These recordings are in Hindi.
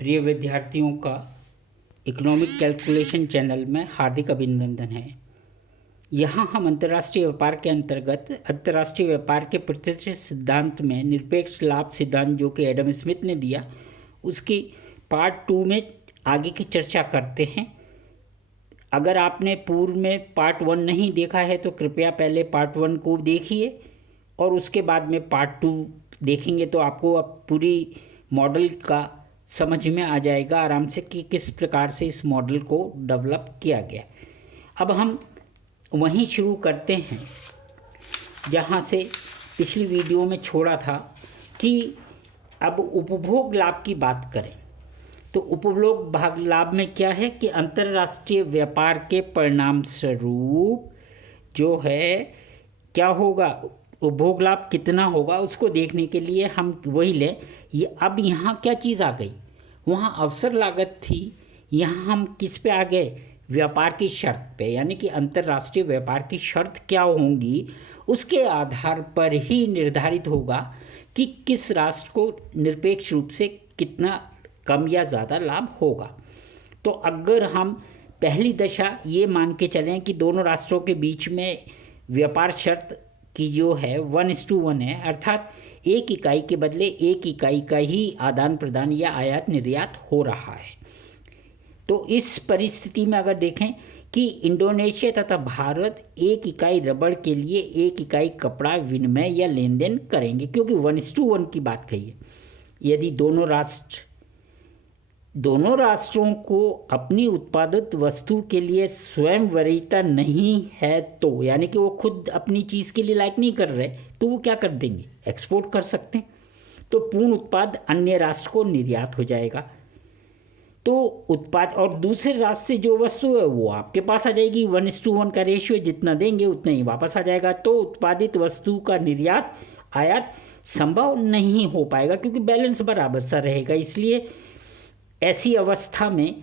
प्रिय विद्यार्थियों का इकोनॉमिक कैलकुलेशन चैनल में हार्दिक अभिनंदन है। यहाँ हम अंतर्राष्ट्रीय व्यापार के अंतर्गत अंतर्राष्ट्रीय व्यापार के प्रत्यक्ष सिद्धांत में निरपेक्ष लाभ सिद्धांत जो कि एडम स्मिथ ने दिया, उसकी पार्ट 2 में आगे की चर्चा करते हैं। अगर आपने पूर्व में पार्ट 1 नहीं देखा है तो कृपया पहले पार्ट 1 को देखिए और उसके बाद में पार्ट 2 देखेंगे तो आपको अब पूरी मॉडल का समझ में आ जाएगा आराम से कि किस प्रकार से इस मॉडल को डेवलप किया गया। अब हम वहीं शुरू करते हैं जहाँ से पिछली वीडियो में छोड़ा था कि अब उपभोग लाभ की बात करें तो उपभोग भाग लाभ में क्या है कि अंतर्राष्ट्रीय व्यापार के परिणाम स्वरूप जो है क्या होगा, उपभोग लाभ कितना होगा उसको देखने के लिए हम वही लें। ये अब यहाँ क्या चीज़ आ गई, वहाँ अवसर लागत थी, यहाँ हम किस पे आ गए, व्यापार की शर्त पे, यानी कि अंतर्राष्ट्रीय व्यापार की शर्त क्या होंगी उसके आधार पर ही निर्धारित होगा कि किस राष्ट्र को निरपेक्ष रूप से कितना कम या ज़्यादा लाभ होगा। तो अगर हम पहली दशा ये मान के चलें कि दोनों राष्ट्रों के बीच में व्यापार शर्त की जो है 1:1 है, अर्थात एक इकाई के बदले एक इकाई का ही आदान प्रदान या आयात निर्यात हो रहा है। तो इस परिस्थिति में अगर देखें कि इंडोनेशिया तथा भारत एक इकाई रबड़ के लिए एक इकाई कपड़ा विनिमय या लेन देन करेंगे, क्योंकि 1:1 की बात कही है। यदि दोनों राष्ट्रों को अपनी उत्पादित वस्तु के लिए स्वयं वरीयता नहीं है तो, यानी कि वो खुद अपनी चीज़ के लिए लायक नहीं कर रहे, तो वो क्या कर देंगे, एक्सपोर्ट कर सकते हैं। तो पूर्ण उत्पाद अन्य राष्ट्र को निर्यात हो जाएगा। तो उत्पाद और दूसरे राष्ट्र से जो वस्तु है वो आपके पास आ जाएगी। 1:1 का रेशियो, जितना देंगे उतना ही वापस आ जाएगा। तो उत्पादित वस्तु का निर्यात आयात संभव नहीं हो पाएगा क्योंकि बैलेंस बराबर सा रहेगा। इसलिए ऐसी अवस्था में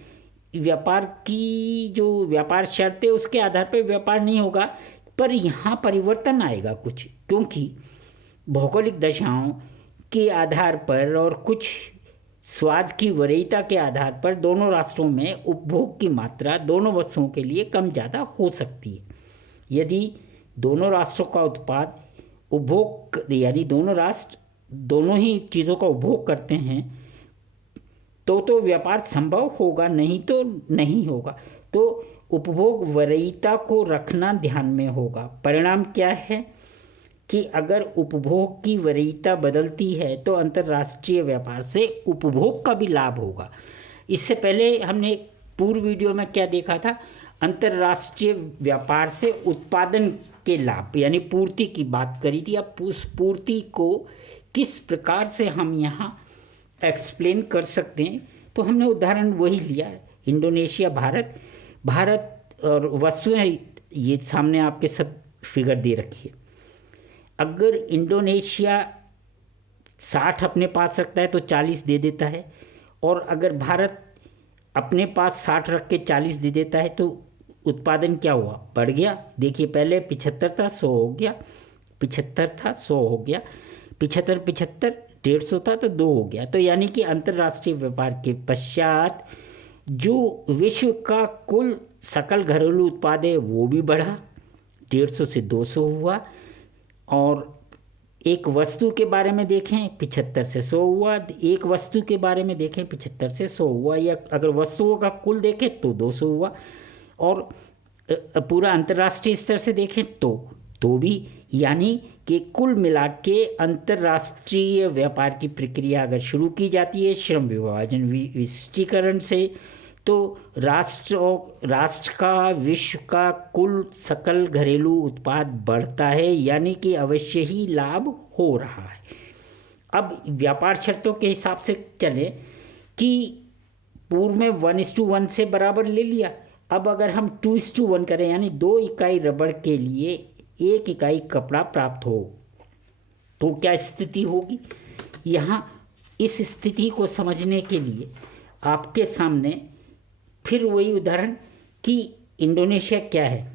व्यापार की जो व्यापार शर्त है उसके आधार पर व्यापार नहीं होगा। पर यहाँ परिवर्तन आएगा कुछ, क्योंकि भौगोलिक दशाओं के आधार पर और कुछ स्वाद की वरीयता के आधार पर दोनों राष्ट्रों में उपभोग की मात्रा दोनों वस्तुओं के लिए कम ज़्यादा हो सकती है। यदि दोनों राष्ट्रों का उत्पाद उपभोग, यानी दोनों राष्ट्र दोनों ही चीज़ों का उपभोग करते हैं तो व्यापार संभव होगा, नहीं तो नहीं होगा। तो उपभोग वरीयता को रखना ध्यान में होगा। परिणाम क्या है कि अगर उपभोग की वरीयता बदलती है तो अंतर्राष्ट्रीय व्यापार से उपभोग का भी लाभ होगा। इससे पहले हमने पूर्व वीडियो में क्या देखा था, अंतर्राष्ट्रीय व्यापार से उत्पादन के लाभ यानी पूर्ति की बात करी थी। अब उस पूर्ति को किस प्रकार से हम यहाँ एक्सप्लेन कर सकते हैं, तो हमने उदाहरण वही लिया, इंडोनेशिया भारत और वस्तुएं ये सामने आपके सब फिगर दे रखी है। अगर इंडोनेशिया 60 अपने पास रखता है तो 40 दे देता है, और अगर भारत अपने पास 60 रख के 40 दे देता है तो उत्पादन क्या हुआ, बढ़ गया। देखिए पहले 75 था 100 हो गया, 75 था 100 हो गया, 75 150 था तो 2 हो गया। तो यानी कि अंतर्राष्ट्रीय व्यापार के पश्चात जो विश्व का कुल सकल घरेलू उत्पाद है वो भी बढ़ा, 150 से 200 हुआ। और एक वस्तु के बारे में देखें 75 से 100 हुआ, एक वस्तु के बारे में देखें 75 से 100 हुआ, या अगर वस्तुओं का कुल देखें तो 200 हुआ। और पूरा अंतर्राष्ट्रीय स्तर से देखें तो भी, यानी कि कुल मिला के अंतर्राष्ट्रीय व्यापार की प्रक्रिया अगर शुरू की जाती है श्रम विभाजन विशिष्टीकरण से, तो राष्ट्र का विश्व का कुल सकल घरेलू उत्पाद बढ़ता है, यानी कि अवश्य ही लाभ हो रहा है। अब व्यापार शर्तों के हिसाब से चले कि पूर्व में 1:1 से बराबर ले लिया। अब अगर हम 2:1 करें, यानी 2 इकाई रबड़ के लिए 1 इकाई कपड़ा प्राप्त हो, तो क्या स्थिति होगी। यहाँ इस स्थिति को समझने के लिए आपके सामने फिर वही उदाहरण कि इंडोनेशिया क्या है,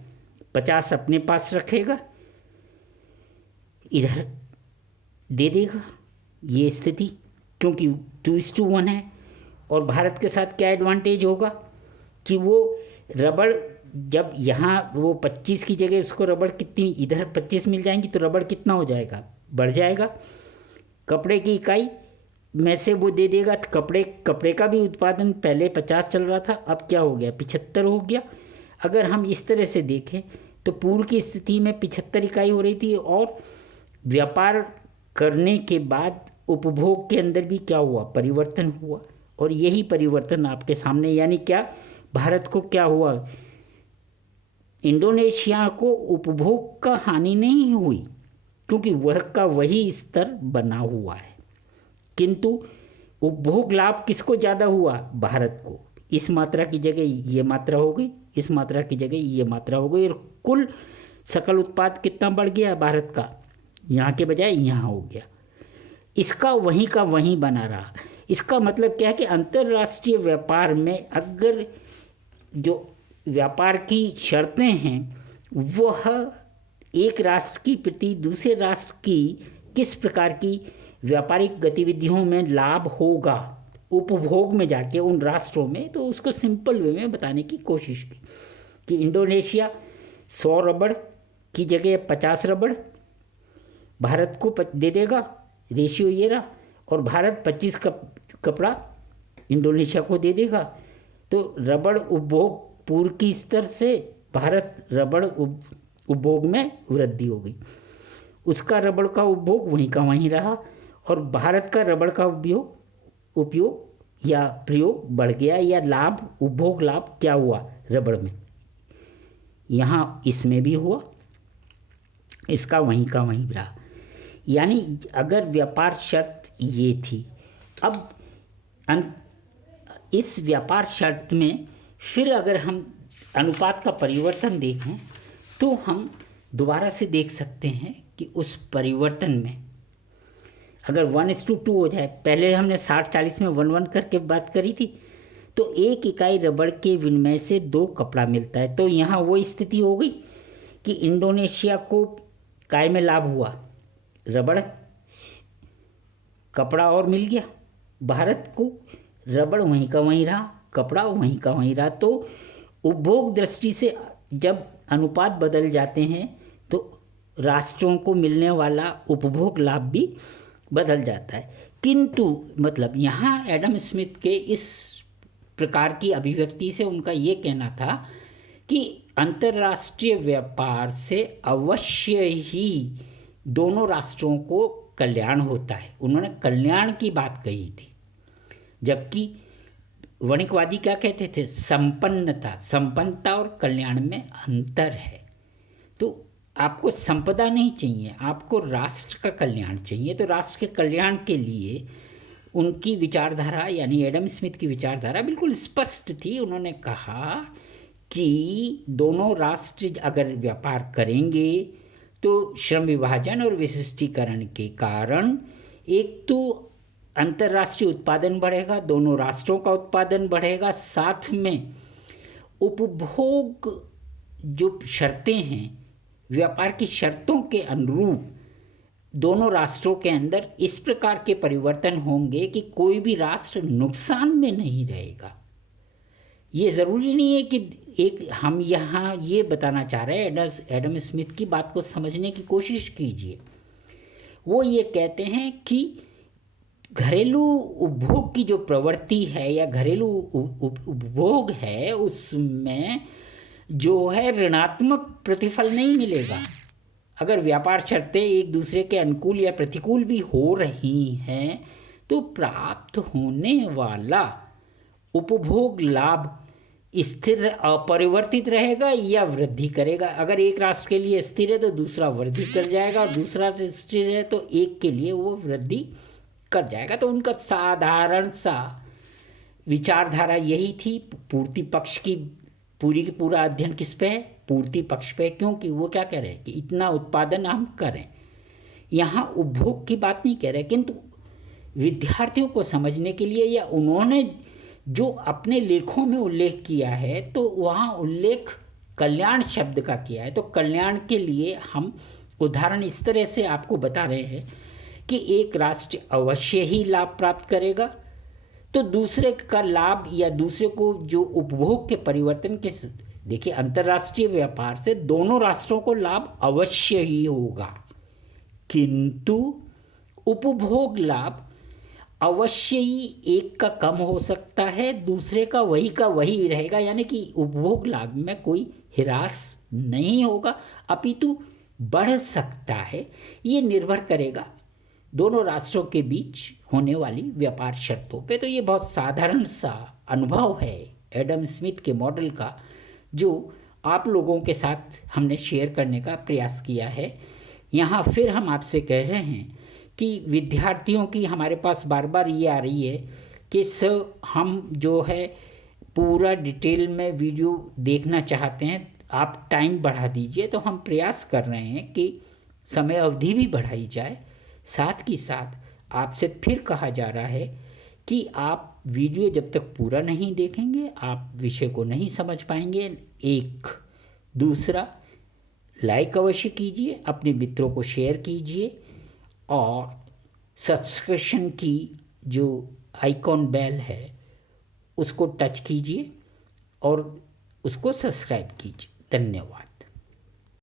50 अपने पास रखेगा, इधर दे देगा, ये स्थिति, क्योंकि 2:1 है। और भारत के साथ क्या एडवांटेज होगा कि वो रबड़, जब यहाँ वो 25 की जगह उसको रबड़ कितनी इधर 25 मिल जाएंगी तो रबड़ कितना हो जाएगा, बढ़ जाएगा। कपड़े की इकाई में से वो दे देगा, कपड़े का भी उत्पादन पहले 50 चल रहा था, अब क्या हो गया 75 हो गया। अगर हम इस तरह से देखें तो पूर्व की स्थिति में 75 इकाई हो रही थी, और व्यापार करने के बाद उपभोग के अंदर भी क्या हुआ, परिवर्तन हुआ। और यही परिवर्तन आपके सामने, यानी क्या, भारत को क्या हुआ, इंडोनेशिया को उपभोग का हानि नहीं हुई क्योंकि वह का वही स्तर बना हुआ है, किंतु उपभोग लाभ किसको ज़्यादा हुआ, भारत को। इस मात्रा की जगह ये मात्रा हो गई, इस मात्रा की जगह ये मात्रा हो गई, और कुल सकल उत्पाद कितना बढ़ गया भारत का, यहाँ के बजाय यहाँ हो गया। इसका वहीं का वहीं बना रहा। इसका मतलब क्या है कि अंतर्राष्ट्रीय व्यापार में अगर जो व्यापार की शर्तें हैं वह एक राष्ट्र की प्रति दूसरे राष्ट्र की किस प्रकार की व्यापारिक गतिविधियों में लाभ होगा उपभोग में जाके उन राष्ट्रों में, तो उसको सिंपल वे में बताने की कोशिश की कि इंडोनेशिया 100 रबड़ की जगह 50 रबड़ भारत को दे देगा, रेशियो ये रहा, और भारत 25 कपड़ा इंडोनेशिया को दे देगा। तो रबड़ उपभोग पूर्व की स्तर से भारत रबड़ उपभोग में वृद्धि हो गई, उसका रबड़ का उपभोग वहीं का वहीं रहा, और भारत का रबड़ का उपयोग या प्रयोग बढ़ गया, या लाभ, उपभोग लाभ क्या हुआ रबड़ में, यहाँ इसमें भी हुआ, इसका वहीं का वहीं रहा। यानी अगर व्यापार शर्त ये थी, अब इस व्यापार शर्त में फिर अगर हम अनुपात का परिवर्तन देखें तो हम दोबारा से देख सकते हैं कि उस परिवर्तन में अगर 1:2 हो जाए, पहले हमने 60-40 में 1:1 करके बात करी थी, तो 1 इकाई रबड़ के विनिमय से 2 कपड़ा मिलता है। तो यहाँ वो स्थिति हो गई कि इंडोनेशिया को काय में लाभ हुआ, रबड़ कपड़ा और मिल गया, भारत को रबड़ वहीं का वहीं रहा, कपड़ा वहीं का वहीं रहा। तो उपभोग दृष्टि से जब अनुपात बदल जाते हैं तो राष्ट्रों को मिलने वाला उपभोग लाभ भी बदल जाता है। किंतु मतलब यहाँ एडम स्मिथ के इस प्रकार की अभिव्यक्ति से उनका ये कहना था कि अंतर्राष्ट्रीय व्यापार से अवश्य ही दोनों राष्ट्रों को कल्याण होता है। उन्होंने कल्याण की बात कही थी, जबकि वणिकवादी क्या कहते थे, संपन्नता और कल्याण में अंतर है। तो आपको संपदा नहीं चाहिए, आपको राष्ट्र का कल्याण चाहिए। तो राष्ट्र के कल्याण के लिए उनकी विचारधारा यानी एडम स्मिथ की विचारधारा बिल्कुल स्पष्ट थी। उन्होंने कहा कि दोनों राष्ट्र अगर व्यापार करेंगे तो श्रम विभाजन और विशिष्टीकरण के कारण एक तो अंतर्राष्ट्रीय उत्पादन बढ़ेगा, दोनों राष्ट्रों का उत्पादन बढ़ेगा, साथ में उपभोग जो शर्तें हैं व्यापार की शर्तों के अनुरूप दोनों राष्ट्रों के अंदर इस प्रकार के परिवर्तन होंगे कि कोई भी राष्ट्र नुकसान में नहीं रहेगा। ये ज़रूरी नहीं है कि एक हम यहाँ ये बताना चाह रहे हैं, एडम स्मिथ की बात को समझने की कोशिश कीजिए। वो ये कहते हैं कि घरेलू उपभोग की जो प्रवृत्ति है या घरेलू उपभोग है उसमें जो है ऋणात्मक प्रतिफल नहीं मिलेगा। अगर व्यापार शर्तें एक दूसरे के अनुकूल या प्रतिकूल भी हो रही हैं तो प्राप्त होने वाला उपभोग लाभ स्थिर अपरिवर्तित रहेगा या वृद्धि करेगा। अगर एक राष्ट्र के लिए स्थिर है तो दूसरा वृद्धि कर जाएगा, और दूसरा स्थिर है तो एक के लिए वो वृद्धि कर जाएगा। तो उनका साधारण सा विचारधारा यही थी। पूर्ति पक्ष की पूरा अध्ययन किस पे है, पूर्ति पक्ष पे, क्योंकि वो क्या कह रहे हैं कि इतना उत्पादन हम करें, यहाँ उपभोग की बात नहीं कह रहे। किंतु विद्यार्थियों को समझने के लिए या उन्होंने जो अपने लेखों में उल्लेख किया है तो वहाँ उल्लेख कल्याण शब्द का किया है। तो कल्याण के लिए हम उदाहरण इस तरह से आपको बता रहे हैं कि एक राष्ट्र अवश्य ही लाभ प्राप्त करेगा तो दूसरे का लाभ या दूसरे को जो उपभोग के परिवर्तन के, देखिए अंतर्राष्ट्रीय व्यापार से दोनों राष्ट्रों को लाभ अवश्य ही होगा, किंतु उपभोग लाभ अवश्य ही एक का कम हो सकता है, दूसरे का वही रहेगा। यानी कि उपभोग लाभ में कोई ह्रास नहीं होगा, अपितु बढ़ सकता है। ये निर्भर करेगा दोनों राष्ट्रों के बीच होने वाली व्यापार शर्तों पे। तो ये बहुत साधारण सा अनुभव है एडम स्मिथ के मॉडल का, जो आप लोगों के साथ हमने शेयर करने का प्रयास किया है। यहाँ फिर हम आपसे कह रहे हैं कि विद्यार्थियों की हमारे पास बार बार ये आ रही है कि सर हम जो है पूरा डिटेल में वीडियो देखना चाहते हैं, आप टाइम बढ़ा दीजिए। तो हम प्रयास कर रहे हैं कि समय अवधि भी बढ़ाई जाए। साथ ही साथ आपसे फिर कहा जा रहा है कि आप वीडियो जब तक पूरा नहीं देखेंगे आप विषय को नहीं समझ पाएंगे। एक दूसरा, लाइक अवश्य कीजिए, अपने मित्रों को शेयर कीजिए और सब्सक्रिप्शन की जो आइकॉन बेल है उसको टच कीजिए और उसको सब्सक्राइब कीजिए। धन्यवाद।